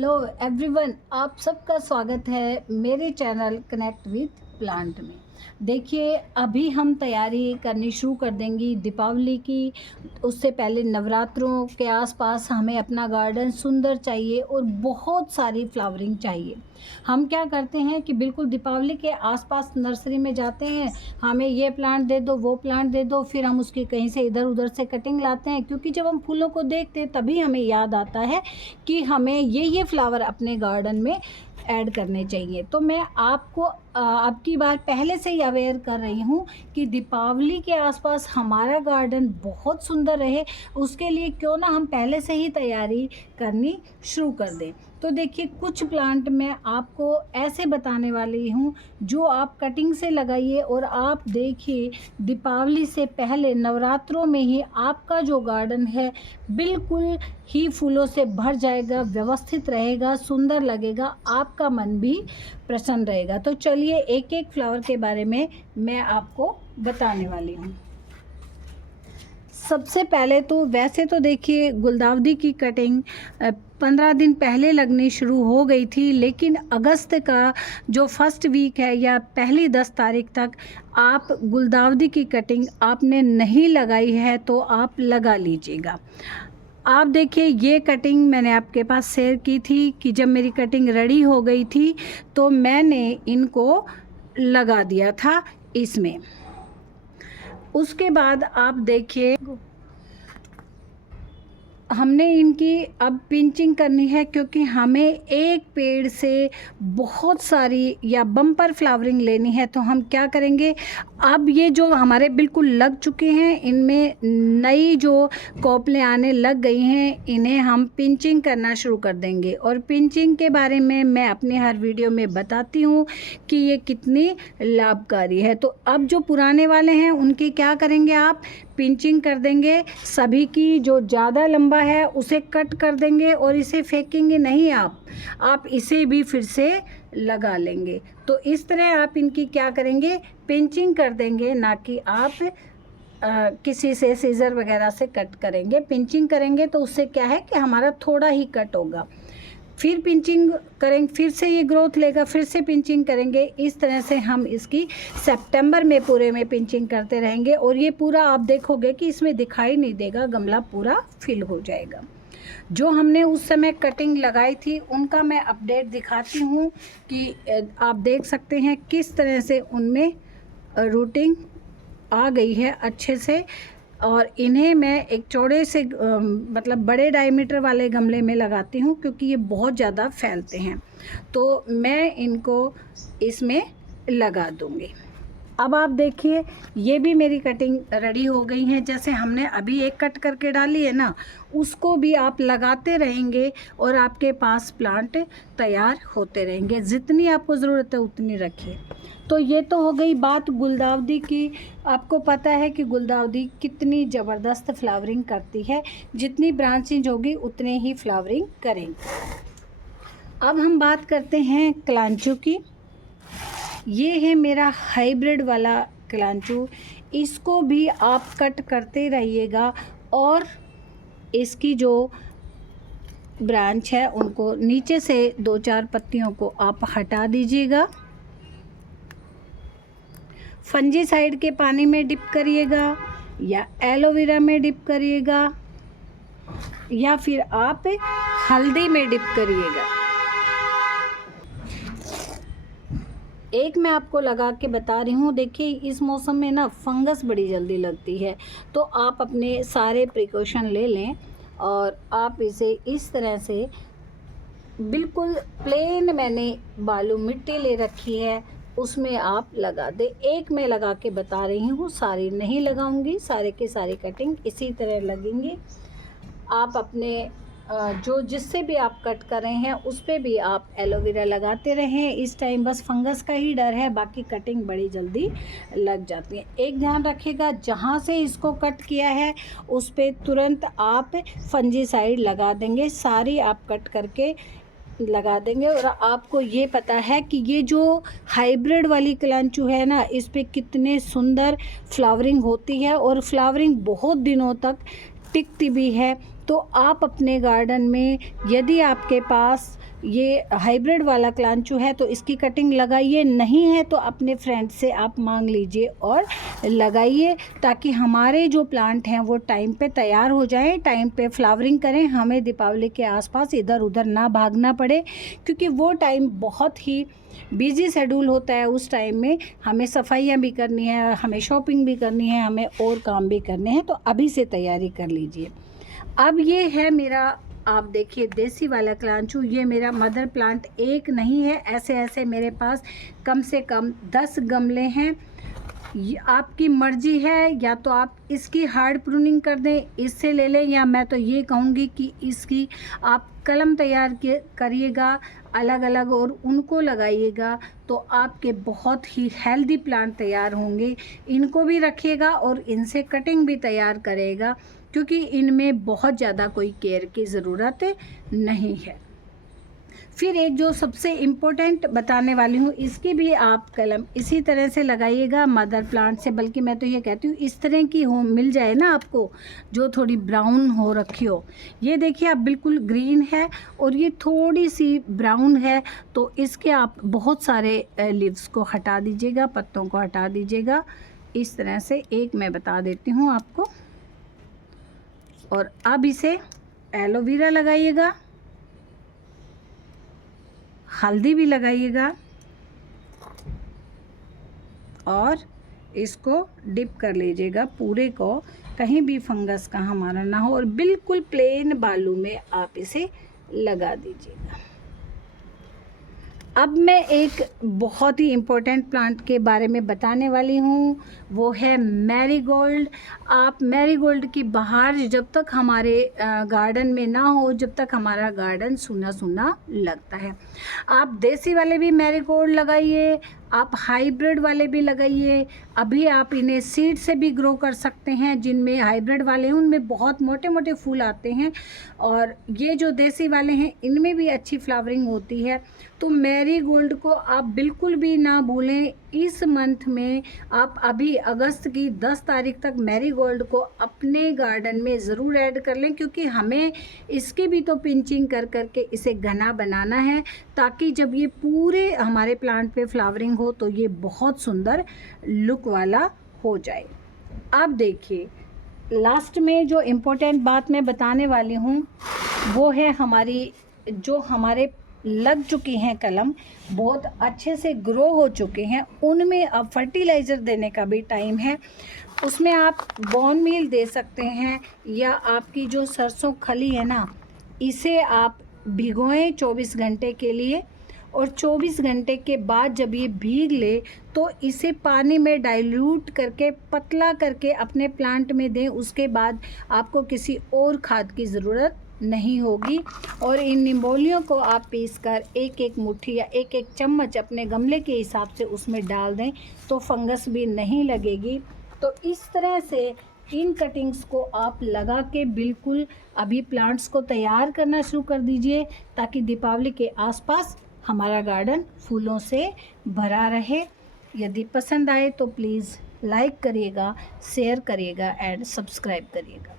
Hello everyone, आप सबका स्वागत है मेरे चैनल कनेक्ट विथ प्लांट में। देखिए, अभी हम तैयारी करनी शुरू कर देंगी दीपावली की। उससे पहले नवरात्रों के आसपास हमें अपना गार्डन सुंदर चाहिए और बहुत सारी फ्लावरिंग चाहिए। हम क्या करते हैं कि बिल्कुल दीपावली के आसपास नर्सरी में जाते हैं, हमें ये प्लांट दे दो, वो प्लांट दे दो, फिर हम उसकी कहीं से इधर उधर से कटिंग लाते हैं, क्योंकि जब हम फूलों को देखते हैं तभी हमें याद आता है कि हमें ये फ्लावर अपने गार्डन में ऐड करने चाहिए। तो मैं आपको अब की बार पहले से ही अवेयर कर रही हूँ कि दीपावली के आसपास हमारा गार्डन बहुत सुंदर रहे, उसके लिए क्यों ना हम पहले से ही तैयारी करनी शुरू कर दें। तो देखिए, कुछ प्लांट मैं आपको ऐसे बताने वाली हूँ जो आप कटिंग से लगाइए और आप देखिए दीपावली से पहले नवरात्रों में ही आपका जो गार्डन है बिल्कुल ही फूलों से भर जाएगा, व्यवस्थित रहेगा, सुंदर लगेगा, आपका मन भी प्रसन्न रहेगा। तो चलिए एक एक फ्लावर के बारे में मैं आपको बताने वाली हूँ। सबसे पहले तो वैसे तो देखिए, गुलदाउदी की कटिंग 15 दिन पहले लगनी शुरू हो गई थी, लेकिन अगस्त का जो फर्स्ट वीक है या पहली 10 तारीख तक आप गुलदाउदी की कटिंग आपने नहीं लगाई है तो आप लगा लीजिएगा। आप देखिए, ये कटिंग मैंने आपके पास शेयर की थी कि जब मेरी कटिंग रेडी हो गई थी तो मैंने इनको लगा दिया था इसमें। उसके बाद आप देखिए, हमने इनकी अब पिंचिंग करनी है, क्योंकि हमें एक पेड़ से बहुत सारी या बम्पर फ्लावरिंग लेनी है। तो हम क्या करेंगे, अब ये जो हमारे बिल्कुल लग चुके हैं, इनमें नई जो कोपलें आने लग गई हैं, इन्हें हम पिंचिंग करना शुरू कर देंगे। और पिंचिंग के बारे में मैं अपने हर वीडियो में बताती हूँ कि ये कितनी लाभकारी है। तो अब जो पुराने वाले हैं उनकी क्या करेंगे, आप पिंचिंग कर देंगे। सभी की जो ज़्यादा लंबा है उसे कट कर देंगे और इसे फेंकेंगे नहीं, आप इसे भी फिर से लगा लेंगे। तो इस तरह आप इनकी क्या करेंगे, पिंचिंग कर देंगे, ना कि आप किसी से सीजर वगैरह से कट करेंगे। पिंचिंग करेंगे तो उससे क्या है कि हमारा थोड़ा ही कट होगा, फिर पिंचिंग करेंगे, फिर से ये ग्रोथ लेगा, फिर से पिंचिंग करेंगे। इस तरह से हम इसकी सितंबर में पूरे में पिंचिंग करते रहेंगे और ये पूरा आप देखोगे कि इसमें दिखाई नहीं देगा, गमला पूरा फिल हो जाएगा। जो हमने उस समय कटिंग लगाई थी उनका मैं अपडेट दिखाती हूँ कि आप देख सकते हैं किस तरह से उनमें रूटिंग आ गई है अच्छे से। और इन्हें मैं एक चौड़े से मतलब बड़े डायमीटर वाले गमले में लगाती हूँ, क्योंकि ये बहुत ज़्यादा फैलते हैं। तो मैं इनको इसमें लगा दूँगी। अब आप देखिए, ये भी मेरी कटिंग रेडी हो गई है। जैसे हमने अभी एक कट करके डाली है ना, उसको भी आप लगाते रहेंगे और आपके पास प्लांट तैयार होते रहेंगे। जितनी आपको ज़रूरत है उतनी रखिए। तो ये तो हो गई बात गुलदाउदी की। आपको पता है कि गुलदाउदी कितनी ज़बरदस्त फ्लावरिंग करती है, जितनी ब्रांचेज होगी उतने ही फ्लावरिंग करेंगे। अब हम बात करते हैं कलांचू की। ये है मेरा हाइब्रिड वाला कलांचू। इसको भी आप कट करते रहिएगा और इसकी जो ब्रांच है उनको नीचे से 2-4 पत्तियों को आप हटा दीजिएगा। फंजीसाइड के पानी में डिप करिएगा या एलोवेरा में डिप करिएगा या फिर आप हल्दी में डिप करिएगा। एक मैं आपको लगा के बता रही हूँ। देखिए, इस मौसम में ना फंगस बड़ी जल्दी लगती है, तो आप अपने सारे प्रिकॉशन ले लें और आप इसे इस तरह से बिल्कुल प्लेन, मैंने बालू मिट्टी ले रखी है, उसमें आप लगा दे। एक मैं लगा के बता रही हूँ, सारी नहीं लगाऊंगी, सारे के सारे कटिंग इसी तरह लगेंगे। आप अपने जो जिससे भी आप कट कर रहे हैं उस पर भी आप एलोवेरा लगाते रहें। इस टाइम बस फंगस का ही डर है, बाकी कटिंग बड़ी जल्दी लग जाती है। एक ध्यान रखिएगा, जहाँ से इसको कट किया है उस पर तुरंत आप फंजीसाइड लगा देंगे। सारी आप कट करके लगा देंगे। और आपको ये पता है कि ये जो हाइब्रिड वाली कलांचू है ना, इस पे कितने सुंदर फ्लावरिंग होती है और फ्लावरिंग बहुत दिनों तक टिकती भी है। तो आप अपने गार्डन में यदि आपके पास ये हाइब्रिड वाला क्लांचू है तो इसकी कटिंग लगाइए, नहीं है तो अपने फ्रेंड से आप मांग लीजिए और लगाइए, ताकि हमारे जो प्लांट हैं वो टाइम पे तैयार हो जाएं, टाइम पे फ्लावरिंग करें, हमें दीपावली के आसपास इधर उधर ना भागना पड़े, क्योंकि वो टाइम बहुत ही बिजी शेड्यूल होता है। उस टाइम में हमें सफाइयाँ भी करनी है, हमें शॉपिंग भी करनी है, हमें और काम भी करने हैं, तो अभी से तैयारी कर लीजिए। अब ये है मेरा, आप देखिए देसी वाला क्लांचू, ये मेरा मदर प्लांट एक नहीं है, ऐसे ऐसे मेरे पास कम से कम 10 गमले हैं। आपकी मर्जी है, या तो आप इसकी हार्ड प्रूनिंग कर दें, इससे ले लें, या मैं तो ये कहूँगी कि इसकी आप कलम तैयार करिएगा अलग अलग और उनको लगाइएगा, तो आपके बहुत ही हेल्दी प्लांट तैयार होंगे। इनको भी रखिएगा और इनसे कटिंग भी तैयार करेगा, क्योंकि इनमें बहुत ज़्यादा कोई केयर की ज़रूरत नहीं है। फिर एक जो सबसे इम्पोर्टेंट बताने वाली हूँ, इसकी भी आप कलम इसी तरह से लगाइएगा मदर प्लांट से, बल्कि मैं तो ये कहती हूँ इस तरह की हो मिल जाए ना आपको, जो थोड़ी ब्राउन हो रखी हो। ये देखिए आप बिल्कुल ग्रीन है और ये थोड़ी सी ब्राउन है, तो इसके आप बहुत सारे लीव्स को हटा दीजिएगा, पत्तों को हटा दीजिएगा। इस तरह से एक मैं बता देती हूँ आपको। और अब इसे एलोवेरा लगाइएगा, हल्दी भी लगाइएगा और इसको डिप कर लीजिएगा पूरे को, कहीं भी फंगस का हमारा ना हो, और बिल्कुल प्लेन बालू में आप इसे लगा दीजिएगा। अब मैं एक बहुत ही इम्पोर्टेंट प्लांट के बारे में बताने वाली हूँ, वो है मैरीगोल्ड। आप मैरीगोल्ड की बहार जब तक हमारे गार्डन में ना हो, जब तक हमारा गार्डन सूना सूना लगता है, आप देसी वाले भी मैरीगोल्ड लगाइए, आप हाइब्रिड वाले भी लगाइए। अभी आप इन्हें सीड से भी ग्रो कर सकते हैं, जिनमें हाइब्रिड वाले हैं उनमें बहुत मोटे मोटे फूल आते हैं, और ये जो देसी वाले हैं इनमें भी अच्छी फ्लावरिंग होती है। तो मैरीगोल्ड को आप बिल्कुल भी ना भूलें। इस मंथ में आप अभी अगस्त की 10 तारीख तक मैरीगोल्ड को अपने गार्डन में ज़रूर ऐड कर लें, क्योंकि हमें इसकी भी तो पिंचिंग कर करके इसे घना बनाना है, ताकि जब ये पूरे हमारे प्लांट पे फ्लावरिंग हो तो ये बहुत सुंदर लुक वाला हो जाए। अब देखिए लास्ट में जो इम्पोर्टेंट बात मैं बताने वाली हूँ वो है हमारी, जो हमारे लग चुकी हैं कलम, बहुत अच्छे से ग्रो हो चुके हैं, उनमें अब फर्टिलाइज़र देने का भी टाइम है। उसमें आप बोन मील दे सकते हैं, या आपकी जो सरसों खली है ना, इसे आप भिगोएं 24 घंटे के लिए, और 24 घंटे के बाद जब ये भीग ले तो इसे पानी में डाइल्यूट करके पतला करके अपने प्लांट में दें। उसके बाद आपको किसी और खाद की ज़रूरत नहीं होगी, और इन निम्बोलियों को आप पीसकर एक एक मुट्ठी या एक एक चम्मच अपने गमले के हिसाब से उसमें डाल दें, तो फंगस भी नहीं लगेगी। तो इस तरह से इन कटिंग्स को आप लगा के बिल्कुल अभी प्लांट्स को तैयार करना शुरू कर दीजिए, ताकि दीपावली के आसपास हमारा गार्डन फूलों से भरा रहे। यदि पसंद आए तो प्लीज़ लाइक करिएगा, शेयर करिएगा एंड सब्सक्राइब करिएगा।